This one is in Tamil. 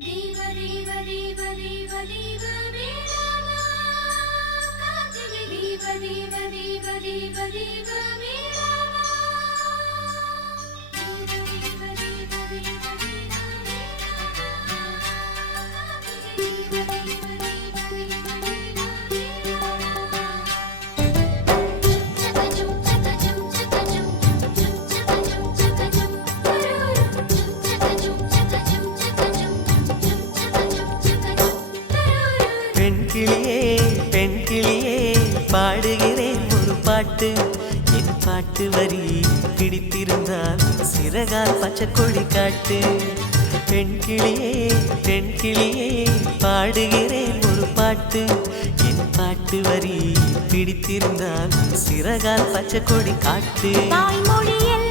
தேவ தேவ தேவ தேவ தேவ வேலவா கார்த்திகை தேவ தேவ தேவ தேவ தேவ வேலவா தேவ தேவ தேவ தேவ தேவ வேலவா கார்த்திகை தேவ தேவ தேவ தேவ பெண்கிளியே பெண்கிளியே பாடுகிறேன் ஒரு பாட்டு என் பாட்டு வரி பிடித்திருந்தால் சிறகால் பச்சை கொடி காட்டு பெண்கிளியே பெண்கிளியே பாடுகிறேன் ஒரு பாட்டு என் பாட்டு வரி பிடித்திருந்தால் சிறகால் பச்சை கொடி காட்டு தாய்மொழியில்